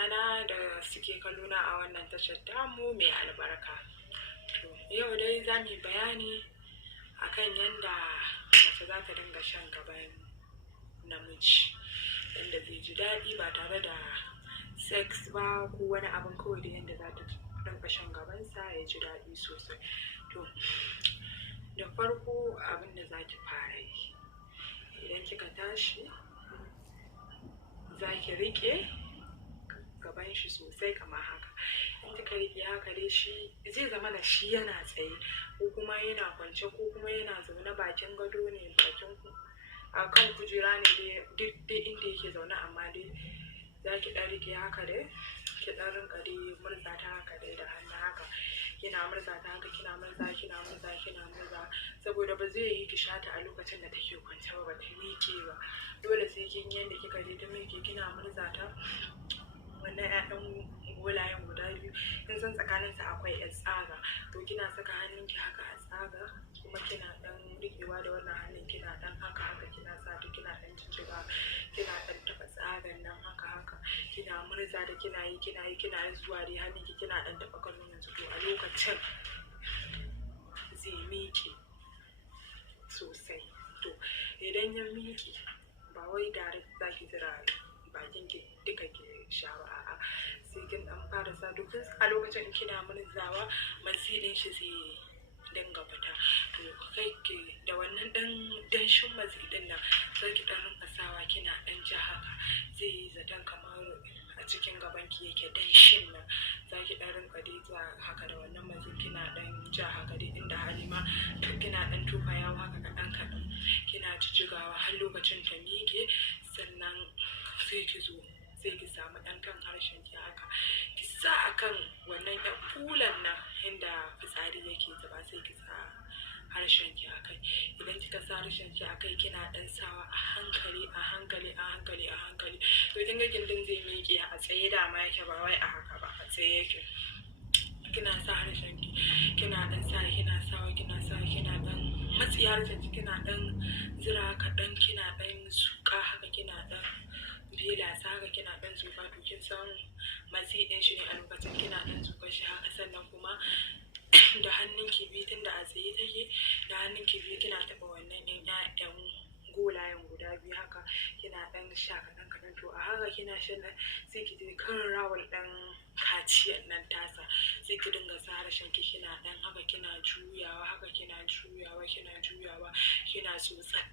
masoyana da suke kallona a wannan tashar tamu mai albarka. To yau dai za mu yi bayani akan yanda mace za ta dinga shan gaban namiji, yanda zai ji daɗi ba tare da sex ba ko wani abin, kawai da yanda za ta dinga shan gabansa ya ji daɗi sosai. To da farko abin da za ki fara yi, idan kika tashi za ki riƙe gaban shi sosai kamar haka. In kika riƙe haka dai shi zai zama da shi yana tsaye ko kuma yana kwance ko kuma yana zaune bakin gado ne, bakin a kan kujera ne dai, duk dai inda yake zaune, amma dai za ki ɗan riƙe haka dai, ki ɗan rinƙa dai murza ta haka dai da hannu haka, kina murza ta haka, kina murza, saboda ba zai yi ki sha ta a lokacin da take kwance ba ta miƙe ba. Dole sai kin yanda kika je ta miƙe kina murza ta. Wannan 'ya'yan golayen guda biyu kin san tsakaninsa akwai 'yar tsaga, to kina saka hannunki haka a tsaga, kuma kina ɗan riƙewa da wannan hannun, kina ɗan haka kina sa ta, kina ɗan jijjiga, kina ɗan taɓa tsagan nan haka, kina murza da kina yi kina zuwa dai hannunki kina ɗan taɓa kan yanzu. To a lokacin zai miƙe sosai. To idan ya miƙe ba wai direct za ki zira bakin ki duka ki sha ba, a'a sai kin ɗan fara sa, to kin a lokacin kina murzawa mazidin shi zai dinga fita. To kai ki da wannan ɗan danshin mazidin nan za ki ɗan rinƙa sawa kina ɗan ja haka, zai yi zaton kamar a cikin gaban ki yake danshin nan. Za ki ɗan rinƙa dai ja haka da wannan mazid, kina ɗan ja haka dai inda hali ma kina ɗan tofa yawo haka kaɗan kina jijjigawa har lokacin ta miƙe. Sannan sai ki zo sai ki samu ɗan kan harshen ki haka ki sa akan wannan ɗan fulan nan inda fitsari yake zuba, sai ki sa harshen ki akai. Idan kika sa harshen ki akai kina ɗan sawa a hankali, to kin ga gindin zai miƙe a tsaye dama yake, ba wai a haka ba, a tsaye yake. Kina sa harshen ki kina ɗan sa, kina ɗan matsi harshen ki, kina ɗan zira kaɗan, kina ɗan zuƙa haka, kina ɗan belasa haka, kina ɗan zuƙa. To kin san matsi shi ne a lokacin, kina ɗan zuƙa shi haka. Sannan kuma da hannun ki biyu, tunda a tsaye take, da hannun ki biyu kina taɓa wannan 'ya'yan golayen guda biyu haka, kina ɗan sha kaɗan. To a haka kina shan nan sai ki je kan rawul ɗan kaciyar nan tasa, sai ki dinga sa harshen ki kina ɗan haka, kina juyawa haka, kina tsotsar